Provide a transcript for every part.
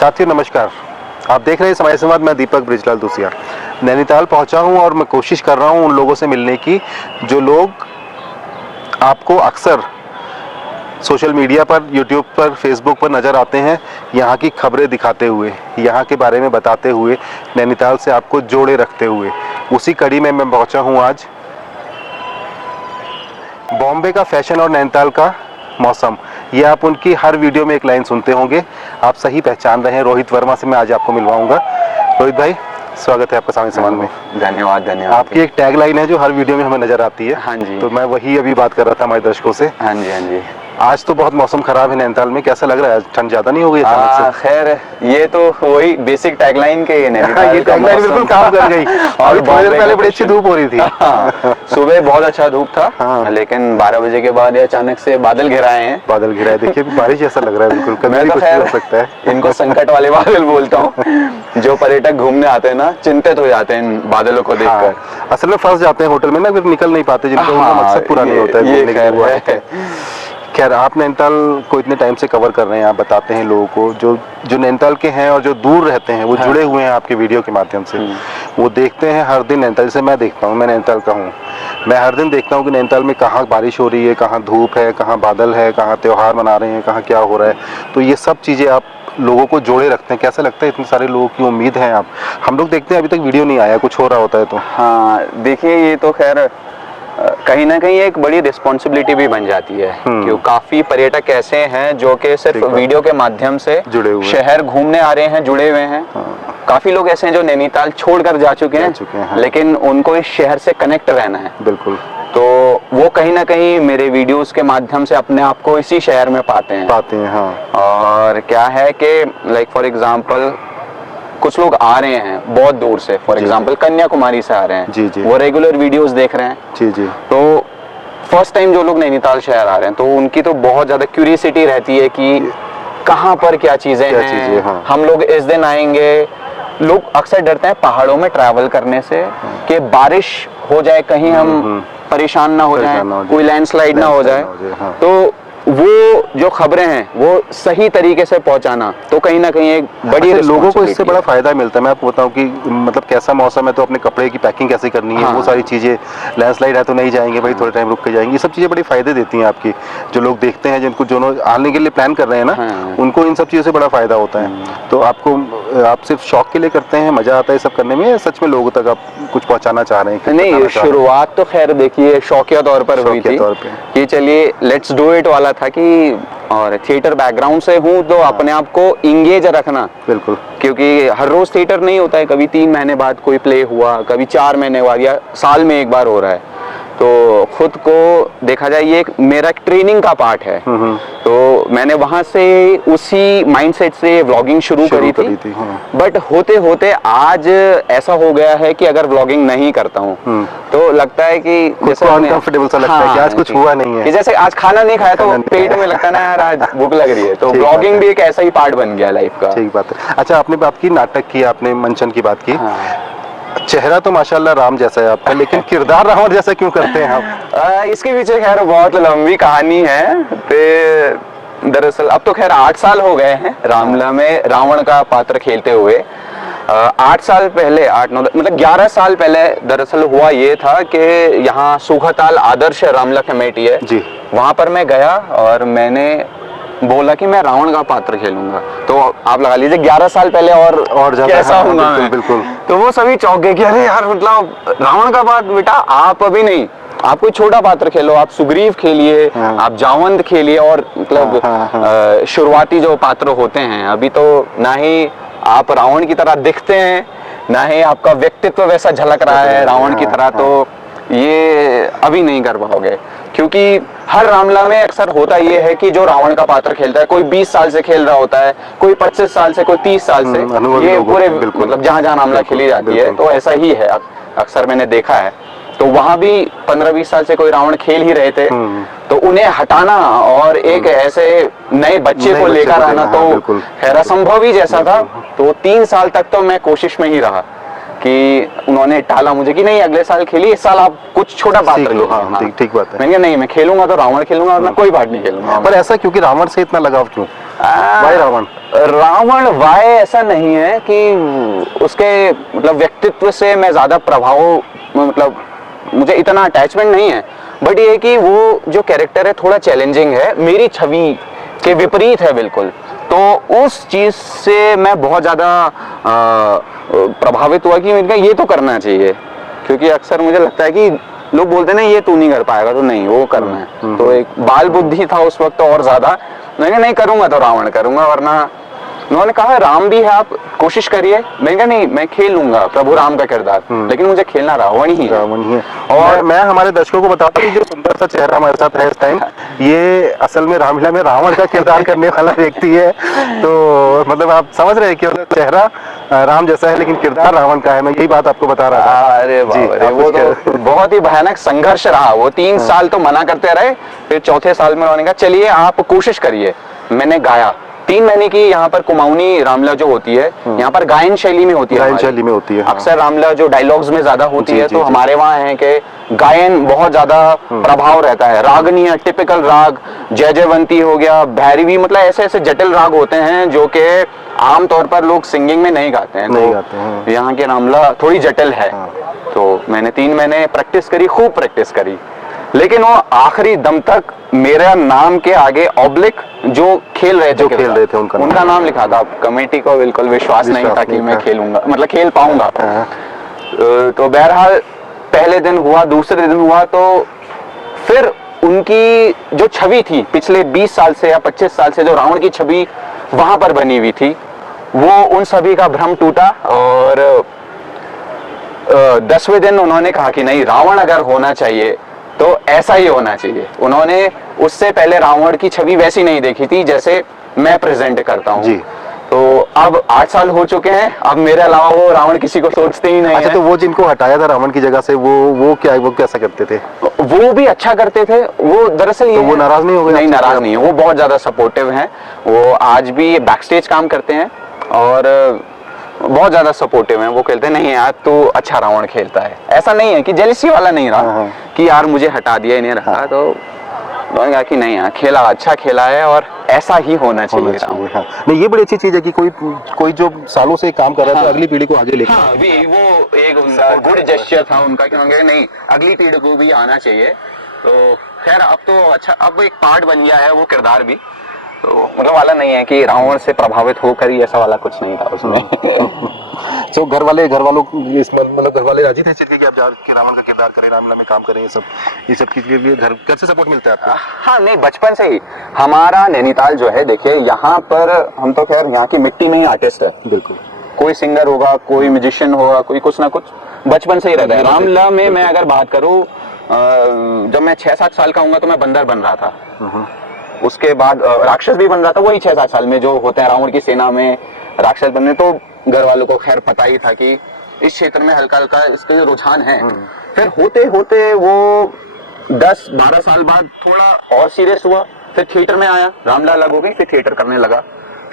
साथियों नमस्कार, आप देख रहे हैं समय संवाद। मैं दीपक ब्रिजलाल दूसिया नैनीताल पहुंचा हूं और मैं कोशिश कर रहा हूं उन लोगों से मिलने की जो लोग आपको अक्सर सोशल मीडिया पर, यूट्यूब पर, फेसबुक पर नज़र आते हैं, यहाँ की खबरें दिखाते हुए, यहाँ के बारे में बताते हुए, नैनीताल से आपको जोड़े रखते हुए। उसी कड़ी में मैं पहुंचा हूँ आज। बॉम्बे का फैशन और नैनीताल का मौसम, ये आप उनकी हर वीडियो में एक लाइन सुनते होंगे। आप सही पहचान रहे हैं, रोहित वर्मा से मैं आज आपको मिलवाऊंगा। रोहित भाई, स्वागत है आपका सामने सवाल में। धन्यवाद धन्यवाद। आपकी एक टैग लाइन है जो हर वीडियो में हमें नजर आती है। हाँ जी। तो मैं वही अभी बात कर रहा था हमारे दर्शकों से। हाँ जी हाँ जी। आज तो बहुत मौसम खराब है नैनीताल में, कैसा लग रहा है? ठंड ज्यादा नहीं हो गई अचानक से? खैर ये तो वही बेसिक टैगलाइन के नैनीताल ये टैगलाइन बिल्कुल काम कर गई। और थोड़ी देर पहले बड़ी अच्छी धूप हो रही थी। सुबह बहुत अच्छा धूप था। हाँ। लेकिन 12 बजे के बाद अचानक से बादल घिराए हैं। बादल घिरा है, देखिए बारिश जैसा लग रहा है बिल्कुल। कभी मैं तो कुछ खैर हो सकता है। इनको संकट वाले बादल बोलता हूँ। जो पर्यटक घूमने आते हैं ना, चिंतित हो जाते हैं इन बादलों को देखकर। असल में फंस जाते हैं होटल में ना, फिर निकल नहीं पाते, जिनका उनका मकसद पूरा नहीं होता है घूमने के लिए। खैर, आप नैनीताल को इतने टाइम से कवर कर रहे हैं, आप बताते हैं लोगों को जो नैनीताल के हैं और जो दूर रहते हैं, वो जुड़े हुए हैं आपके वीडियो के माध्यम से। वो देखते हैं हर दिन नैनीताल। जैसे मैं देखता हूँ, मैं नैनीताल का हूँ, मैं हर दिन देखता हूँ कि नैनीताल में कहाँ बारिश हो रही है, कहाँ धूप है, कहाँ बादल है, कहाँ त्यौहार मना रहे हैं, कहाँ क्या हो रहा है। तो ये सब चीज़ें आप लोगों को जोड़े रखते हैं। कैसा लगता है? इतने सारे लोगों की उम्मीद है। आप हम लोग देखते हैं अभी तक वीडियो नहीं आया, कुछ हो रहा होता है तो। हाँ देखिए, ये तो खैर कहीं ना कहीं एक बड़ी रिस्पॉन्सिबिलिटी भी बन जाती है। क्यों काफी पर्यटक ऐसे हैं जो कि सिर्फ वीडियो के माध्यम से जुड़े हुए शहर घूमने आ रहे हैं, जुड़े हुए हैं। काफी लोग ऐसे हैं जो नैनीताल छोड़कर जा चुके हैं, लेकिन उनको इस शहर से कनेक्ट रहना है। बिल्कुल। तो वो कहीं ना कहीं मेरे वीडियोस के माध्यम से अपने आप को इसी शहर में पाते हैं। हाँ। और क्या है कि लाइक फॉर एग्जांपल कुछ लोग आ रहे हैं बहुत दूर से, फॉर एग्जांपल कन्याकुमारी से आ रहे हैं। जी। वो रेगुलर वीडियोस देख रहे हैं। जी। तो फर्स्ट टाइम जो लोग नैनीताल शहर आ रहे हैं, तो उनकी तो बहुत ज्यादा क्यूरियोसिटी रहती है कि कहाँ पर क्या चीजें हैं। हाँ। हम लोग इस दिन आएंगे। लोग अक्सर डरते हैं पहाड़ों में ट्रैवल करने से कि बारिश हो जाए, कहीं हम परेशान ना हो जाए, कोई लैंडस्लाइड ना हो जाए। तो वो जो खबरें हैं वो सही तरीके से पहुंचाना, तो कहीं ना कहीं एक बड़ी लोगों को इससे बड़ा फायदा मिलता है। मैं आपको बताऊं कि मतलब कैसा मौसम है तो अपने कपड़े की पैकिंग कैसे करनी है, वो सारी चीजें। लैंडस्लाइड है तो नहीं जाएंगे भाई, थोड़े टाइम रुक के जाएंगे। ये सब चीजें बड़ी फायदे देती हैं आपकी। जो लोग देखते हैं, जिनको जो आने के लिए प्लान कर रहे हैं ना, उनको इन सब चीजों से बड़ा फायदा होता है। तो आप सिर्फ शौक के लिए करते हैं, मजा आता है सब करने में, सच में लोगों तक आप कुछ पहुंचाना चाह रहे हैं? नहीं, शुरुआत तो खैर देखिए शौकिया तौर पर हुई थी कि चलिए लेट्स डू इट वाला था कि, और थिएटर बैकग्राउंड से हूँ तो अपने आप को इंगेज रखना। बिल्कुल। क्योंकि हर रोज थिएटर नहीं होता है, कभी 3 महीने बाद कोई प्ले हुआ, कभी 4 महीने बाद, या साल में एक बार हो रहा है। तो खुद को देखा जाए ये मेरा ट्रेनिंग का पार्ट है। तो मैंने वहां से उसी माइंडसेट से व्लॉगिंग शुरू करी थी। बट होते होते आज ऐसा हो गया है कि अगर व्लॉगिंग नहीं करता हूँ तो लगता है कि जैसे अनकंफर्टेबल सा लगता है कि आज कुछ हुआ नहीं है, कि जैसे आज खाना नहीं खाया तो पेट में लगता है ना यार आज भूख लग रही है। तो व्लॉगिंग भी एक ऐसा ही पार्ट बन गया लाइफ का। ठीक बात है। अच्छा, आपने बात की नाटक की, आपने मंचन की बात की। चेहरा तो माशाल्लाह राम जैसा है आपका, लेकिन किरदार रावण जैसा क्यों करते हैं आप? इसके पीछे खैर बहुत लंबी कहानी है। दरअसल अब तो खैर 8 साल हो गए हैं रामलीला में रावण का पात्र खेलते हुए। 8 साल पहले, 8-9 मतलब 11 साल पहले दरअसल हुआ ये था कि यहाँ सूखाताल आदर्श रामलीला कमेटी है जी, वहां पर मैं गया और मैंने बोला कि मैं रावण का पात्र खेलूंगा। तो आप लगा लीजिए 11 साल पहले और कैसा होगा मैं। बिल्कुल। तो वो सभी चौंक गए कि अरे यार मतलब रावण का पात्र, बेटा आप अभी नहीं, आप कोई छोटा पात्र खेलो, आप सुग्रीव खेलिए, आप जावंत खेलिए, और मतलब शुरुआती जो पात्र होते हैं, अभी तो ना ही आप रावण की तरह दिखते हैं, ना ही आपका व्यक्तित्व वैसा झलक रहा है रावण की तरह, तो ये अभी नहीं कर पाओगे। क्योंकि हर रामलीला में अक्सर होता ये है कि जो रावण का पात्र खेलता है कोई 20 साल से खेल रहा होता है, कोई 25 साल से, कोई 30 साल से, ये पूरे मतलब जहां जहां रामलीला खेली जाती है तो ऐसा ही है, अक्सर मैंने देखा है। तो वहां भी 15-20 साल से कोई रावण खेल ही रहे थे, तो उन्हें हटाना और एक ऐसे नए बच्चे को लेकर आना तो खैर असंभव ही जैसा था। तो 3 साल तक तो मैं कोशिश में ही रहा कि उन्होंने टाला मुझे कि नहीं अगले साल खेलिए, इस साल आप कुछ छोटा पात्र सीख लो। लो। हाँ, ठीक बात है। मैंने कहा नहीं, मैं खेलूंगा तो रावण खेलूंगा और मैं कोई पार्ट नहीं खेलूंगा। पर ऐसा क्योंकि रावण से इतना लगाव क्यों? वाई रावण? रावण वाय ऐसा नहीं है कि उसके मतलब व्यक्तित्व से मैं ज्यादा प्रभाव, मतलब मुझे इतना अटैचमेंट नहीं है, बट ये है कि वो जो कैरेक्टर है थोड़ा चैलेंजिंग है, मेरी छवि के विपरीत है बिल्कुल। तो उस चीज से मैं बहुत ज्यादा प्रभावित हुआ कि इनका ये तो करना चाहिए, क्योंकि अक्सर मुझे लगता है कि लोग बोलते हैं ना ये तू नहीं कर पाएगा, तो नहीं, वो करना है। तो एक बाल बुद्धि था उस वक्त और ज्यादा, मैंने नहीं करूंगा तो रावण करूंगा, वरना उन्होंने कहा राम भी है, आप कोशिश करिए। मैंने कहा नहीं, मैं खेल लूंगा प्रभु राम का किरदार, लेकिन मुझे खेलना रावण ही है। रावण ही है। और मैं हमारे दर्शकों को बताता हूँ, जो सुंदर सा चेहरा हमारे साथ है इस टाइम, ये असल में रामलीला में रावण का किरदार करने वाला व्यक्ति है। तो मतलब आप समझ रहे हैं कि चेहरा राम जैसा है लेकिन किरदार रावण का है। मैं यही बात आपको बता रहा था। अरे बाप रे, वो तो बहुत ही भयानक संघर्ष रहा। वो 3 साल तो मना करते रहे, फिर चौथे साल में उन्होंने कहा चलिए आप कोशिश करिए। मैंने गाया 3 महीने की। यहाँ पर कुमाऊनी रामलीला जो होती है, यहाँ पर गायन शैली में होती है। गायन शैली में होती है। अक्सर रामलीला जो डायलॉग्स में ज्यादा होती है, तो हमारे वहाँ है कि गायन बहुत ज्यादा प्रभाव रहता है। रागनीय, टिपिकल राग, जय जयवंती हो गया, भैरवी, मतलब ऐसे ऐसे जटिल राग होते हैं जो कि आमतौर पर लोग सिंगिंग में नहीं गाते हैं। नहीं गाते हैं। यहाँ की रामलीला थोड़ी जटिल है। तो मैंने 3 महीने प्रैक्टिस करी, खूब प्रैक्टिस करी, लेकिन वो आखिरी दम तक मेरा नाम के आगे ऑब्लिक जो खेल रहे थे उनका नाम लिखा था। कमेटी को बिल्कुल विश्वास नहीं था कि मैं खेलूंगा, मतलब खेल पाऊंगा। तो बहरहाल पहले दिन हुआ, दूसरे दिन हुआ, तो फिर उनकी जो छवि थी पिछले 20 साल से या 25 साल से, जो रावण की छवि वहां पर बनी हुई थी, वो उन सभी का भ्रम टूटा। और 10वें दिन उन्होंने कहा कि नहीं, रावण अगर होना चाहिए तो ऐसा ही होना चाहिए। उन्होंने उससे पहले रावण की छवि वैसी नहीं देखी थी जैसे मैं प्रेजेंट करता हूँ। तो अब 8 साल हो चुके हैं, अब मेरे अलावा वो रावण किसी को सोचते ही नहीं। अच्छा, तो वो जिनको हटाया था रावण की जगह से, वो कैसा करते थे? वो भी अच्छा करते थे। वो दरअसल तो वो नाराज नहीं हो गए? नहीं, नाराज नहीं है, वो बहुत ज्यादा सपोर्टिव हैं। वो आज भी बैक स्टेज काम करते हैं और बहुत ज्यादा सपोर्टिव हैं। वो कहते हैं नहीं यार तू अच्छा रावण खेलता है। ऐसा नहीं है कि जेलसी वाला नहीं रहा कि यार मुझे हटा दिया इन्हें रखा। तो उन्होंने कहा कि नहीं यार, खेला अच्छा खेला है और ऐसा ही होना चाहिए। नहीं, ये बड़ी अच्छी चीज है कि कोई जो सालों से काम कर रहा है तो अगली पीढ़ी को आगे लेकर। हाँ, वो एक गुड जेस्चर था उनका कि उन्होंने नहीं, अगली पीढ़ी को भी आना चाहिए। तो खैर अब तो अच्छा, अब एक पार्ट बन गया है वो किरदार भी। तो मतलब वाला नहीं है कि रावण से प्रभावित होकर ही, ऐसा वाला कुछ नहीं था उसमें। तो घर वाले मतलब घर वाले राजी थे कि आप जाके रावण का किरदार करें, रामलीला में काम करें, ये सब चीज के लिए घर से सपोर्ट मिलता है आपको? हाँ, नहीं, बचपन से ही हमारा नैनीताल जो है, देखिए यहाँ पर हम तो खैर यहाँ की मिट्टी में ही आर्टिस्ट है। बिल्कुल, कोई सिंगर होगा, कोई म्यूजिशियन होगा, कोई कुछ ना कुछ बचपन से ही रहता है। रामलीला में मैं अगर बात करूँ, जब मैं 6-7 साल का हूँ तो मैं बंदर बन रहा था। उसके बाद राक्षस भी बन रहा था, वही 6-7 साल में जो होते हैं रावण की सेना में राक्षस बनने। तो घर वालों को खैर पता ही था कि इस क्षेत्र में हल्का हल्का इसके रुझान है। फिर होते होते वो 10-12 साल बाद थोड़ा और सीरियस हुआ, फिर थिएटर में आया, रामलीला अलग हो गई, फिर थिएटर करने लगा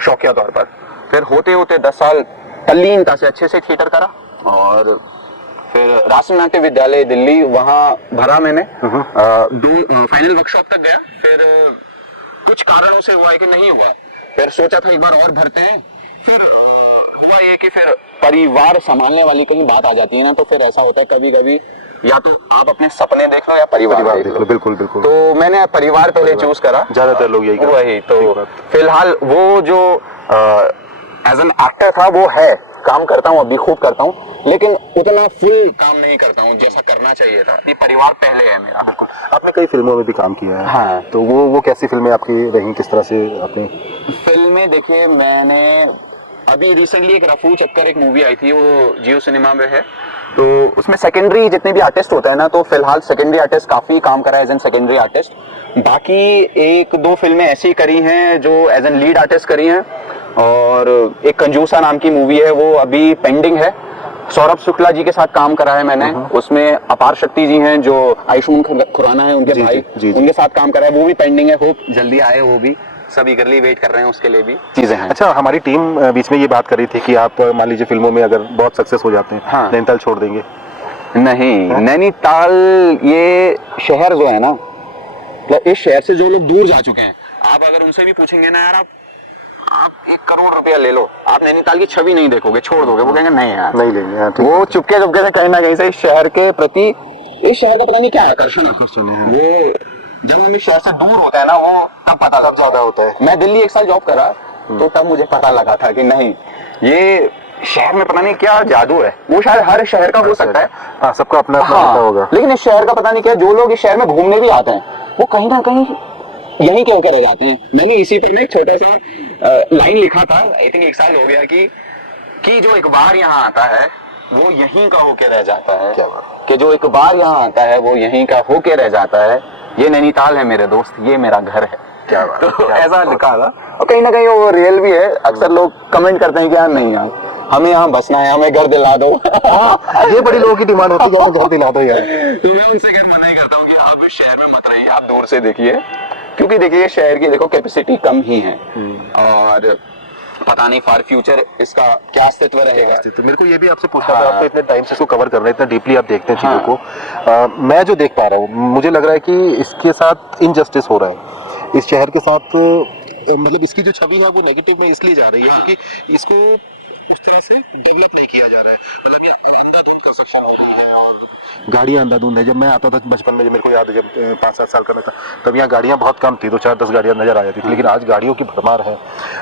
शौकिया तौर पर। फिर होते होते 10 साल तल्लीनता से अच्छे से थिएटर करा और फिर राष्ट्रीय नाट्य विद्यालय दिल्ली, वहां भरा मैंने। 2 फाइनल वर्कशॉप तक गया, फिर कुछ कारणों से हुआ है कि नहीं हुआ। फिर सोचा था एक बार और भरते हैं। फिर हुआ ये कि फिर परिवार संभालने वाली कहीं बात आ जाती है ना, तो फिर ऐसा होता है कभी कभी, या तो आप अपने सपने देख लो या परिवार देख लो। बिल्कुल बिल्कुल। तो मैंने परिवार पहले चूज करा, ज्यादातर लोग यही वही। तो फिलहाल वो जो एज एन एक्टर था वो है, काम करता हूँ, अभी खूब करता हूँ, लेकिन उतना फुल काम नहीं करता हूँ जैसा करना चाहिए था। ये परिवार पहले है मेरा। बिल्कुल। आपने कई फिल्मों में भी काम किया है। हाँ। तो वो कैसी फिल्में आपकी रही, किस तरह से आपने? फिल्में देखिए, मैंने अभी रिसेंटली एक रफू चक्कर एक मूवी आई थी, वो जियो सिनेमा में है। तो उसमें सेकेंडरी जितने भी आर्टिस्ट होते हैं ना, तो फिलहाल सेकेंडरी आर्टिस्ट काफी काम करा है एज एन सेकेंडरी आर्टिस्ट। बाकी 1-2 फिल्में ऐसी करी हैं जो एज एन लीड आर्टिस्ट करी हैं, और एक कंजूसा नाम की मूवी है वो अभी पेंडिंग है। सौरभ शुक्ला जी के साथ काम करा है मैंने। उसमें अपार शक्ति जी हैं जो आयुष्मान खुराना है उनके भाई, उनके साथ काम करा है, वो भी पेंडिंग है, होप जल्दी आए वो भी। सब ईगरली वेट कर रहे हैं उसके लिए भी चीजें हैं। अच्छा, हमारी टीम बीच में ये बात कर रही थी कि आप मान लीजिए फिल्मों में अगर बहुत सक्सेस हो जाते हैं, हाँ। नैनीताल छोड़ देंगे? नहीं, नैनीताल ये शहर जो है ना, मतलब इस शहर से जो लोग दूर जा चुके हैं, आप अगर उनसे भी पूछेंगे ना यार आप 1 करोड़ रुपया ले लो, आप नैनीताल की छवि नहीं देखोगे, छोड़ दोगे, वो कहेंगे नहीं यार नहीं लेंगे। हाँ, ठीक वो चुपके चुपके से कहीं ना कहीं से इस शहर के प्रति, इस शहर का पता नहीं क्या आकर्षण है। वो जब हम इस शहर से दूर होता है ना, वो तब पता लगता ज्यादा होता है। मैं दिल्ली 1 साल जॉब करा तो तब मुझे पता लगा था कि नहीं, ये शहर में पता नहीं क्या जादू है। वो शायद हर शहर का हो सकता है, हाँ, सबका अपना अपना हाँ, होगा, लेकिन इस शहर का पता नहीं क्या, जो लोग इस शहर में घूमने भी आते हैं वो कहीं ना कहीं यहीं के होकर रह जाते हैं। मैंने इसी पर एक छोटा सा लाइन लिखा था, आई थिंक 1 साल हो गया, कि जो एक बार यहाँ आता है वो यहीं का होके रह जाता है। क्या बात? कि जो एक बार यहाँ आता है वो यहीं का होके रह जाता है। ये नैनीताल है मेरे दोस्त, ये मेरा घर है। क्या बात? तो ऐसा लिखा था और कहीं ना कहीं वो रियल भी है। अक्सर लोग कमेंट करते हैं कि यार नहीं यार हमें यहाँ बसना है, हमें घर दिला दो। ये बड़ी लोगों की डिमांड होती है, घर दिला दो यार। तो मैं उनसे खैर मना ही करता हूँ कि आप इस शहर में मत रहिए, आप दूर से देखिए, क्योंकि देखिए शहर की देखो कैपेसिटी कम ही है और पता नहीं फॉर फ्यूचर इसका क्या अस्तित्व रहेगा। तो मेरे को ये भी आपसे पूछना था, आप तो इतने टाइम से इसको कवर कर रहे हैं, इतना डीपली आप देखते हैं चीजों हाँ। को। मैं जो देख पा रहा हूँ, मुझे लग रहा है कि इसके साथ इनजस्टिस हो रहा है इस शहर के साथ। मतलब इसकी जो छवि है वो नेगेटिव में इसलिए जा रही है क्योंकि इसको उस तरह से डेवलप नहीं किया जा रहा है। मतलब ये अंधाधुंध कंस्ट्रक्शन हो रही है और गाड़ियां अंधाधुंध है। जब मैं आता था बचपन में, जब मेरे को याद है, जब 5-7 साल का मैं था, तब यहाँ गाड़ियां बहुत कम थी, 2-4-10 गाड़ियां नजर आ जाती थी। लेकिन आज गाड़ियों की भरमार है,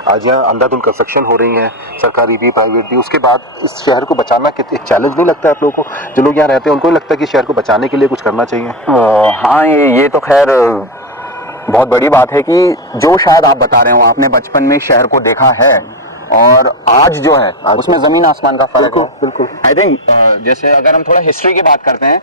आज यहाँ अंधाधुंध कंस्ट्रक्शन हो रही है, सरकारी भी प्राइवेट भी। उसके बाद इस शहर को बचाना एक चैलेंज नहीं लगता है आप लोगों को, जो लोग यहाँ रहते हैं उनको नहीं लगता कि शहर को बचाने के लिए कुछ करना चाहिए? हाँ, ये तो खैर बहुत बड़ी बात है कि जो शायद आप बता रहे हो, आपने बचपन में शहर को देखा है और आज जो है उसमें जमीन आसमान का फर्क है। बिल्कुल। आई थिंक जैसे अगर हम थोड़ा हिस्ट्री की बात करते हैं,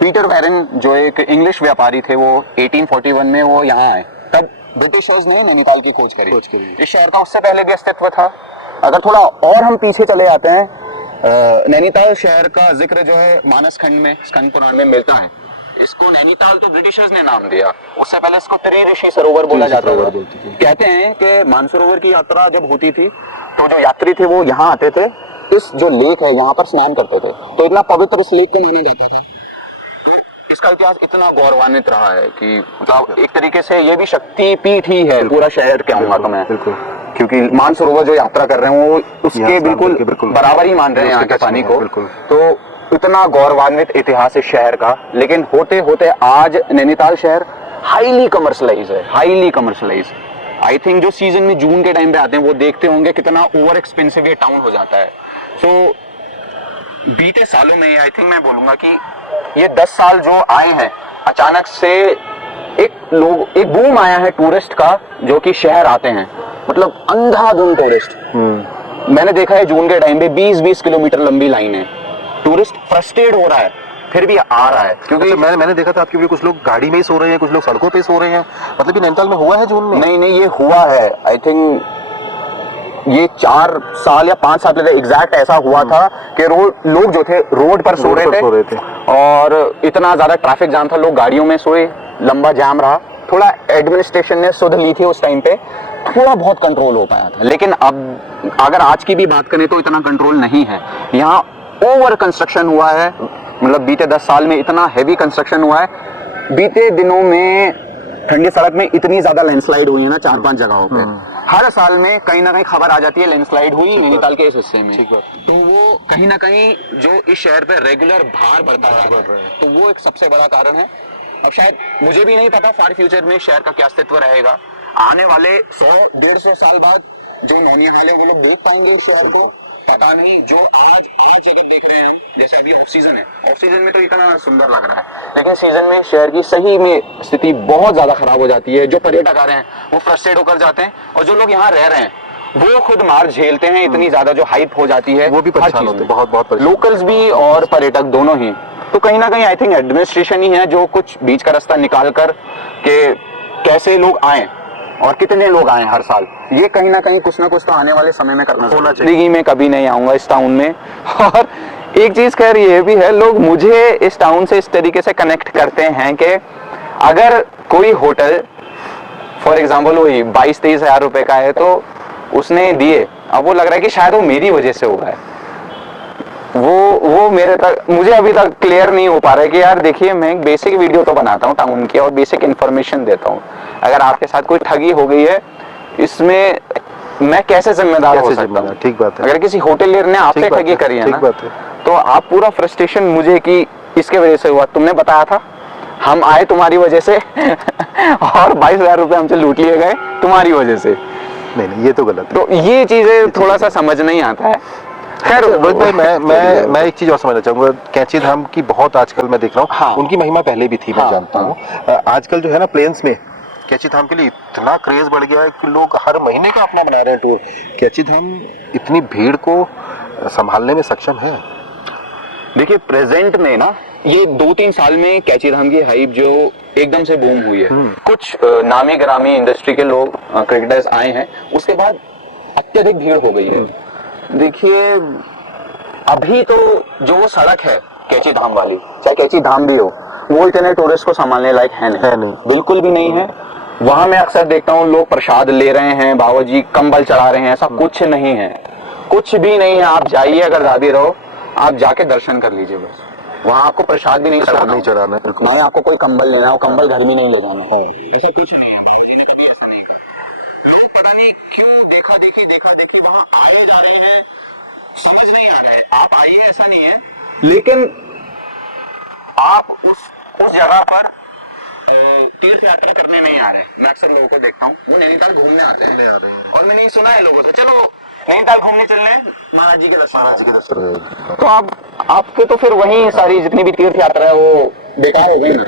पीटर वेरेन जो एक इंग्लिश व्यापारी थे, वो 1841 में वो यहाँ आए, तब ब्रिटिशर्स ने नैनीताल की खोज करी। इस शहर का उससे पहले भी अस्तित्व था। अगर थोड़ा और हम पीछे चले जाते हैं, नैनीताल शहर का जिक्र जो है मानस खंड में, स्कंद पुराण में मिलता है। इसको नैनीताल तो ब्रिटिशर्स ने नाम दिया, उससे पहले इसको त्रिऋषि सरोवर बोला जाता है। कहते हैं कि मानसरोवर की यात्रा जब होती थी तो जो यात्री थे वो यहाँ आते थे, इस जो लेक है यहाँ पर स्नान करते थे, तो इतना पवित्र इस लेक को माना जाता था। इसका इतिहास इतना गौरवान्वित रहा है कि मतलब एक तरीके से ये भी शक्ति पीठ ही है पूरा शहर के कहूंगा मैं, क्योंकि मानसरोवर जो यात्रा कर रहे हैं वो उसके बिल्कुल बराबर ही मान रहे हैं यहाँ के पानी को। तो इतना गौरवान्वित इतिहास इस शहर का, लेकिन होते होते आज नैनीताल शहर हाईली कमर्शलाइज है, हाईली कमर्शलाइज। आई थिंक जो सीजन में जून के टाइम पे आते हैं वो देखते होंगे कितना ओवर एक्सपेंसिव ये टाउन हो जाता है। तो बीते सालों में आई थिंक मैं बोलूंगा कि ये 10 साल जो आए हैं, अचानक से एक बूम आया है टूरिस्ट का, जो कि शहर आते हैं, मतलब अंधाधुंध टूरिस्ट। मैंने देखा है जून के टाइम पे 20-20 किलोमीटर लंबी लाइन है, टूरिस्ट फ्रस्ट्रेट हो रहा है फिर भी आ रहा है। क्योंकि मैंने देखा था आपके भी, कुछ लोग गाड़ी में ही सो रहे हैं, कुछ लोग सड़कों पे सो रहे हैं। मतलब ये नैनीताल में हुआ है जून में? नहीं, ये हुआ है। आई थिंक ये 4 साल या 5 साल पहले एग्जैक्ट ऐसा हुआ था कि लोग जो थे रोड पर सो रहे थे और इतना ज्यादा ट्रैफिक जाम था, लोग गाड़ियों में सोए, लंबा जाम रहा। थोड़ा एडमिनिस्ट्रेशन ने सुध ली थी उस टाइम पे, थोड़ा बहुत कंट्रोल हो पाया था। लेकिन अब अगर आज की भी बात करें तो इतना कंट्रोल नहीं है। यहाँ ओवर कंस्ट्रक्शन हुआ है, मतलब बीते 10 साल में इतना हैवी कंस्ट्रक्शन हुआ है। बीते दिनों में ठंडी सड़क में इतनी ज्यादा लैंडस्लाइड हुई है ना 4-5 जगहों पे। हर साल में कहीं ना कहीं खबर आ जाती है लैंडस्लाइड हुई नैनीताल के इस हिस्से में। तो वो कहीं ना कहीं जो इस शहर पे रेगुलर भार बढ़ता है, तो वो एक सबसे बड़ा कारण है। अब शायद मुझे भी नहीं पता फॉर फ्यूचर में शहर का क्या अस्तित्व रहेगा। आने वाले 100-150 साल बाद जो नौनिहाल है वो लोग देख पाएंगे इस शहर को, पता नहीं। जो आज अगर देख रहे हैं, जैसे अभी ऑफ सीजन है, ऑफ सीजन में तो इतना सुंदर लग रहा है, लेकिन सीजन में शहर की सही में स्थिति बहुत ज्यादा खराब हो जाती है। जो पर्यटक आ रहे हैं वो फ्रस्ट्रेट होकर जाते हैं और जो लोग यहाँ रह रहे हैं वो खुद मार झेलते हैं। इतनी ज्यादा जो हाइप हो जाती है, वो भी परेशान होते हैं, बहुत लोकल्स भी और पर्यटक दोनों ही। तो कहीं ना कहीं आई थिंक एडमिनिस्ट्रेशन ही है जो कुछ बीच का रास्ता निकाल कर के कैसे लोग आए और कितने लोग आए हर साल, ये कहीं ना कहीं कुछ ना कुछ तो आने वाले समय में करना होना चाहिए। जिंदगी में कभी नहीं आऊंगा इस टाउन में। और एक चीज खैर ये भी है, लोग मुझे इस टाउन से इस तरीके से कनेक्ट करते हैं कि अगर कोई होटल फॉर एग्जाम्पल वही 22-23 हजार रुपए का है तो उसने दिए, अब वो लग रहा है कि शायद वो मेरी वजह से हुआ है। वो मेरे तक, मुझे अभी तक क्लियर नहीं हो पा रहा है कि यार देखिए मैं एक बेसिक वीडियो तो बनाता हूँ टाउन की और बेसिक इन्फॉर्मेशन देता हूँ, अगर आपके साथ कोई ठगी हो गई है इसमें मैं कैसे जिम्मेदार हो सकता हूँ? ठीक बात है। अगर किसी होटलियर ने आपसे ठगी करी है ना, तो आप पूरा फ्रस्ट्रेशन मुझे कि इसके वजह से हुआ, तुमने बताया था, हम आए तुम्हारी वजह से और 22,000 रुपए हमसे लूट लिए गए तुम्हारी वजह से। नहीं ये तो गलत है। तो ये चीजें थोड़ा सा समझ नहीं आता है। खैर रोहित भाई, मैं एक चीज और समझना चाहूंगा, कैची धाम की बहुत आजकल मैं देख रहा हूँ। हाँ। उनकी महिमा पहले भी थी, मैं जानता हूँ। आजकल जो है ना प्लेन्स में कैची धाम के लिए इतना क्रेज बढ़ गया है कि लोग हर महीने का अपना बना रहे हैं टूर। कैची धाम इतनी भीड़ को संभालने में सक्षम है। देखिए प्रेजेंट में ना ये 2-3 साल में कैची धाम की हाइप जो एकदम से बूम हुई है, कुछ नामी ग्रामी इंडस्ट्री के लोग क्रिकेटर्स आए हैं, उसके बाद अत्यधिक भीड़ हो गई है। देखिए अभी तो जो वो सड़क है कैची धाम वाली, चाहे कैची धाम भी हो, वो इतने टूरिस्ट को संभालने लायक है नहीं, बिल्कुल भी नहीं है। वहां मैं अक्सर देखता हूँ लोग प्रसाद ले रहे हैं, बाबा जी कंबल चढ़ा रहे हैं, ऐसा कुछ नहीं है, कुछ भी नहीं है। आप जाइए, अगर दादी रहो आप जाके दर्शन कर लीजिए बस, वहां आपको प्रसाद भी नहीं चढ़ाना है, ना आपको कोई कंबल लेना है, वो कंबल घर में नहीं ले जाना है, ऐसा कुछ नहीं है। बाबा जी ने कभी ऐसा नहीं कहा। पता नहीं क्यों देखा देखी वहां आए जा रहे हैं, समझ नहीं आ रहा है। आप आइए, ऐसा नहीं है, लेकिन आप उस जगह पर तीर्थ यात्रा करने नहीं आ रहे। मैं अक्सर लोगों को देखता हूँ वो नैनीताल घूमने आते हैं, और मैंने ये सुना है लोगों से, चलो नैनीताल घूमने चल रहे हैं, महाराज जी के दर्शन। तो आपके तो फिर वही सारी जितनी भी तीर्थ यात्रा है वो बेकार हो गई ना।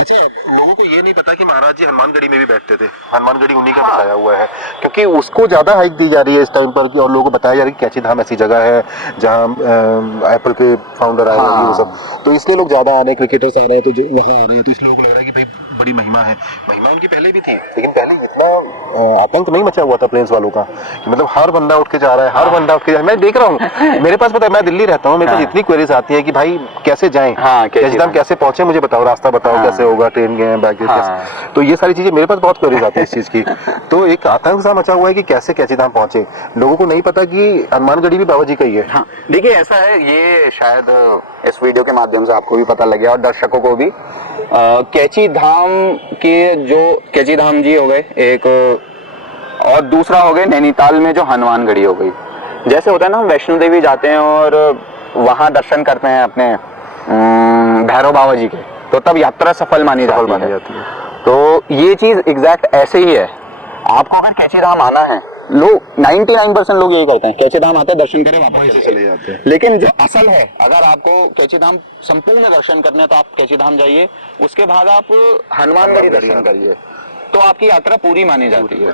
अच्छा, लोगों को ये नहीं पता कि महाराज जी हनुमानगढ़ी में भी बैठते थे। हनुमानगढ़ी उन्हीं का बताया हुआ है, क्योंकि उसको ज्यादा हाइक दी जा रही है इस टाइम पर, और लोगों को बताया जा रहा है कि कैची धाम ऐसी जगह है जहाँ एप्पल के फाउंडर आए हैं, वो सब, तो इसलिए लोग ज्यादा आ रहे हैं, क्रिकेटर्स आ रहे हैं, तो वहाँ आ रहे हैं, तो इसलिए लोगों को लग रहा है कि भाई बड़ी महिमा है। महिमा उनकी पहले भी थी, लेकिन पहले इतना आतंक नहीं मचा हुआ था प्लेन्स वालों का, कि मतलब हर बंदा उठ के जा रहा है, हर बंदा उठ के जा रहा है। मैं देख रहा हूँ, मेरे पास पता है, मैं दिल्ली रहता हूँ, मेरे पास इतनी क्वेरीज आती है कि भाई कैसे जाएं, कैची धाम कैसे पहुंचे, मुझे बताओ, रास्ता बताओ, कैसे होगा, ट्रेन गए हैं, बैग कैसे, तो ये सारी चीजें मेरे पास बहुत क्वेरीज आती है इस चीज की। तो एक आतंक सा मचा हुआ है कि कैसे कैची धाम पहुंचे, लोगों को नहीं पता कि हनुमानगढ़ी भी बाबा जी का ही है। हाँ, देखिए ऐसा है, ये शायद इस वीडियो के माध्यम से आपको भी पता लग गया और दर्शकों को भी। कैची धाम के जो कैची धाम जी हो गए एक, और दूसरा हो गए नैनीताल में जो हनुमानगढ़ी हो गई। जैसे होता है ना, हम वैष्णो देवी जाते हैं और वहां दर्शन करते हैं अपने भैरव बाबा जी के, तो तब यात्रा सफल मानी जाती है। तो ये चीज एग्जैक्ट ऐसे ही है। आपको अगर कैची धाम आना है, लोग 99% लोग यही करते हैं, कैची धाम आते हैं, दर्शन करें, वापस चले जाते हैं। लेकिन जो असल है, अगर आपको कैची धाम संपूर्ण दर्शन करना है तो आप कैची धाम जाइए, उसके बाद आप हनुमानगढ़ी दर्शन करिए, तो आपकी यात्रा पूरी मानी जाती है।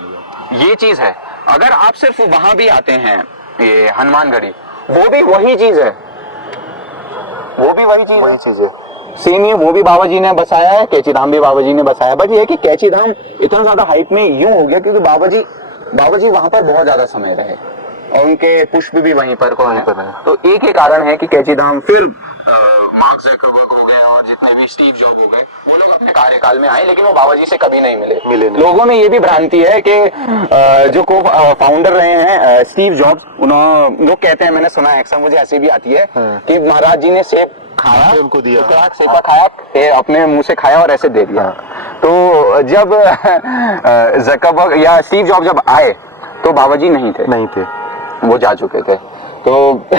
ये चीज है। अगर आप सिर्फ वहां भी आते हैं, ये हनुमानगढ़ी, वो भी वही चीज है, वो भी वही चीज है, सेम ही, वो भी बाबा जी ने बसाया है, कैची धाम भी बाबा जी ने बसाया। बट ये है कि कैची धाम इतना ज्यादा हाइप में यूं हो गया क्योंकि बाबा जी वहां पर बहुत ज्यादा समय रहे और उनके पुष्प भी वहीं पर है। तो एक ही कारण है कि कैची धाम फिर मार्क ज़करबर्ग हो गए और जितने भी स्टीव जॉब हो गए, वो लोग अपने कार्यकाल में आए, लेकिन वो बाबा जी से कभी नहीं मिले। लोगों में ये भी भ्रांति है कि जो को फाउंडर रहे हैं स्टीव जॉब्स, उन्होंने, लोग कहते हैं, मैंने सुना है अक्सर, मुझे ऐसे भी आती है कि महाराज जी ने सेब खाया, उनको दिया, सेब खाया, अपने मुंह से खाया और ऐसे दे दिया। तो जब ज़करबर्ग या स्टीव जॉब जब आए तो बाबा जी नहीं थे, वो जा चुके थे। तो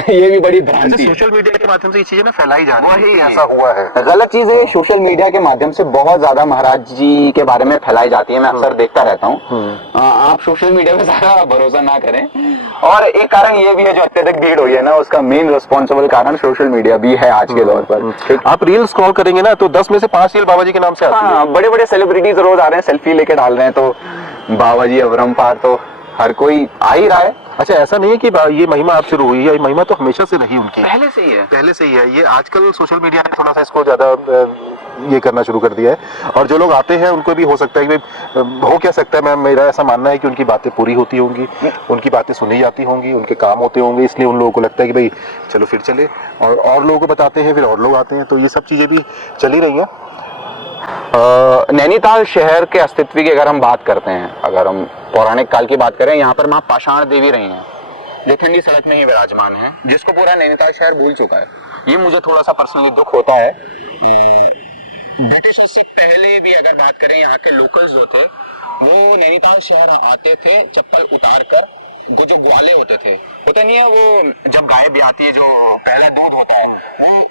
ये भी बड़ी भ्रांति है। सोशल मीडिया के माध्यम से ये चीजें ना फैलाई जा रही है, ऐसा हुआ है। गलत चीज है, सोशल मीडिया के माध्यम से बहुत ज्यादा महाराज जी के बारे में फैलाई जाती है, मैं अक्सर देखता रहता हूँ। आप सोशल मीडिया पे ज्यादा भरोसा ना करें। और एक कारण ये भी है, जो अत्यधिक भीड़ हुई है ना, उसका मेन रिस्पॉन्सिबल कारण सोशल मीडिया भी है आज के दौर पर। आप रील स्क्रॉल करेंगे ना तो 10 में से 5 रील बाबा जी के नाम से आती है। बड़े बड़े सेलिब्रिटीज रोज आ रहे हैं, सेल्फी लेके डाल रहे हैं, तो बाबा जी अवरंपार तो हर कोई आ ही रहा है। अच्छा, ऐसा नहीं है कि ये महिमा अब शुरू हुई है, ये महिमा तो हमेशा से रही उनकी, पहले से ही है। ये आजकल सोशल मीडिया ने थोड़ा सा इसको ज्यादा ये करना शुरू कर दिया है, और जो लोग आते हैं उनको भी हो सकता है कि हो क्या सकता है, मेरा ऐसा मानना है कि उनकी बातें पूरी होती होंगी, उनकी बातें सुनी जाती होंगी, उनके काम होते होंगे, इसलिए उन लोगों को लगता है कि भाई चलो फिर चले, और लोगों को बताते हैं, फिर और लोग आते हैं, तो ये सब चीजें भी चली रही हैं। नैनीताल शहर के अस्तित्व की अगर हम बात करते हैं, अगर हम पौराणिक काल की बात करें, यहाँ पर माँ पाषाण देवी रही हैं जो ठंडी सड़क में ही विराजमान है, जिसको पूरा नैनीताल शहर भूल चुका है। ये मुझे थोड़ा सा पर्सनली दुख होता है। ब्रिटिशर्स से पहले भी अगर बात करें, यहाँ के लोकल्स जो थे वो नैनीताल शहर आते थे चप्पल उतार कर, वो जो ग्वाले होते नहीं है, वो जब गाय ब्याती है जो पहला दूध होता है, वो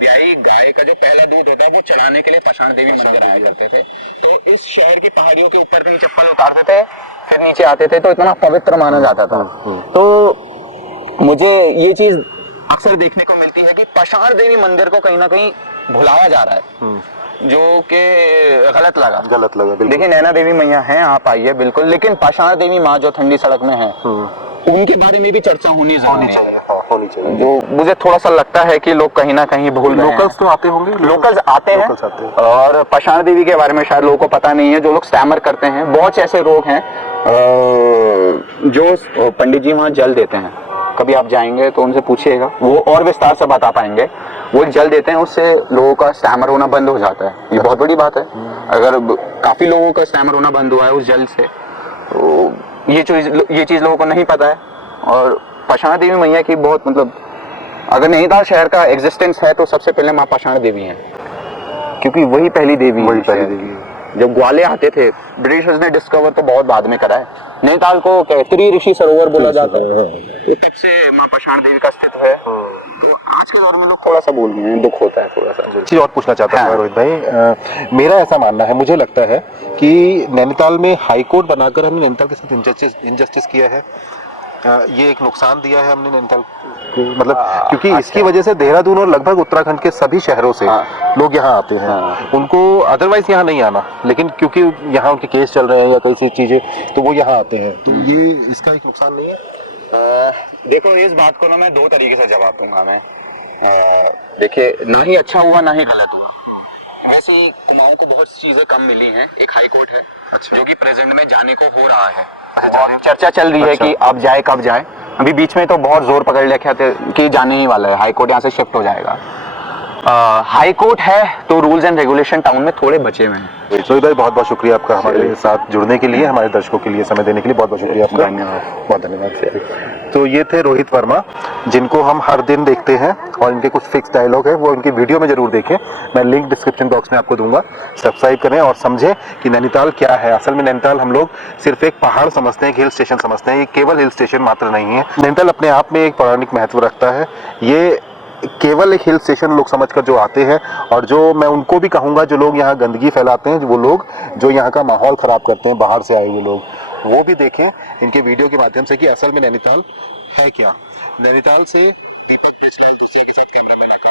ब्याई गाय का जो पहला दूध होता है वो चलाने के लिए पाषाण देवी मंदिर आया करते थे। तो इस शहर की पहाड़ियों के ऊपर से चप्पल उतारते थे, फिर नीचे आते थे, तो इतना पवित्र माना जाता था। तो मुझे ये चीज अक्सर देखने को मिलती है कि पाषाण देवी मंदिर को कहीं ना कहीं भुलाया जा रहा है, जो कि गलत लगा। देखिए, नैना देवी मैया हैं, आप आइए बिल्कुल, लेकिन पाषाण देवी माँ जो ठंडी सड़क में है, उनके बारे में भी चर्चा होनी चाहिए। जो मुझे थोड़ा सा लगता है कि लोग कहीं ना कहीं भूल रहे हैं। लोकल्स तो आते होंगे, लोकल्स आते हैं। और पाषाण देवी के बारे में शायद लोगों को पता नहीं है, जो लोग स्टैमर करते हैं। बहुत से ऐसे लोग हैं जो पंडित जी वहाँ जल देते हैं, कभी आप जाएंगे तो उनसे पूछिएगा, वो और विस्तार से बता पाएंगे। वो जल देते हैं, उससे लोगों का स्टैमर होना बंद हो जाता है। ये बहुत बड़ी बात है। अगर काफी लोगों का स्टैमर होना बंद हुआ है उस जल से, तो ये चीज लोगों को नहीं पता है। और पाषाण देवी मैया की बहुत, मतलब अगर नैनीताल शहर का एग्जिस्टेंस है तो सबसे पहले माँ पाषाण देवी हैं, क्योंकि वही पहली देवी है। जब ग्वाले आते थे, ब्रिटिशर्स ने डिस्कवर तो बहुत बाद में करा है। नैनीताल को त्रिऋषि सरोवर बोला जाता है, तो तब से माँ पाषाण देवी का अस्तित्व है। तो आज के दौर में लोग थोड़ा सा बोल रहे हैं, दुख होता है थोड़ा सा। चीज और पूछना चाहता हूँ रोहित भाई, मेरा ऐसा मानना है, मुझे लगता है कि नैनीताल में हाई कोर्ट बनाकर हमने नैनीताल के साथ इनजस्टिस किया है। ये एक नुकसान दिया है हमने नैनीताल को, मतलब क्योंकि इसकी वजह से देहरादून और लगभग उत्तराखंड के सभी शहरों से लोग यहाँ आते हैं। उनको अदरवाइज यहाँ नहीं आना, लेकिन क्योंकि यहाँ उनके केस चल रहे हैं या कई सी चीजें, तो वो यहाँ आते हैं। तो ये इसका एक नुकसान नहीं है। देखो, इस बात को ना मैं दो तरीके से जवाब दूंगा मैं। देखिए, ना ही अच्छा हुआ ना ही गलत हुआ। वैसे ही कुमाऊं को बहुत चीजें कम मिली हैं। एक हाई कोर्ट है, जो कि प्रेजेंट में जाने को हो रहा है, और चर्चा चल रही है कि अब जाए कब जाए। अभी बीच में तो बहुत जोर पकड़ लिया था कि जाने ही वाला है, हाई कोर्ट यहाँ से शिफ्ट हो जाएगा। हाई कोर्ट है तो रूल्स एंड रेगुलेशन टाउन में थोड़े बचे हुए हैं। रोहित भाई, बहुत बहुत शुक्रिया आपका हमारे साथ जुड़ने के लिए, हमारे दर्शकों के लिए समय देने के लिए बहुत बहुत शुक्रिया आपका। धन्यवाद, बहुत धन्यवाद। तो ये थे रोहित वर्मा, जिनको हम हर दिन देखते हैं, और इनके कुछ फिक्स डायलॉग है, वो इनकी वीडियो में जरूर देखें। मैं लिंक डिस्क्रिप्शन बॉक्स में आपको दूंगा। सब्सक्राइब करें और समझें कि नैनीताल क्या है। असल में नैनीताल हम लोग सिर्फ एक पहाड़ समझते हैं, एक हिल स्टेशन समझते हैं। ये केवल हिल स्टेशन मात्र नहीं है। नैनीताल अपने आप में एक पौराणिक महत्व रखता है। ये केवल एक हिल स्टेशन लोग समझकर जो आते हैं, और जो मैं उनको भी कहूँगा, जो लोग यहाँ गंदगी फैलाते हैं, वो लोग जो यहाँ का माहौल खराब करते हैं, बाहर से आए हुए लोग, वो भी देखें इनके वीडियो के माध्यम से कि असल में नैनीताल है क्या। नैनीताल से दीपक पेशवाल दूसरे के साथ कैमरा मैन आकाश।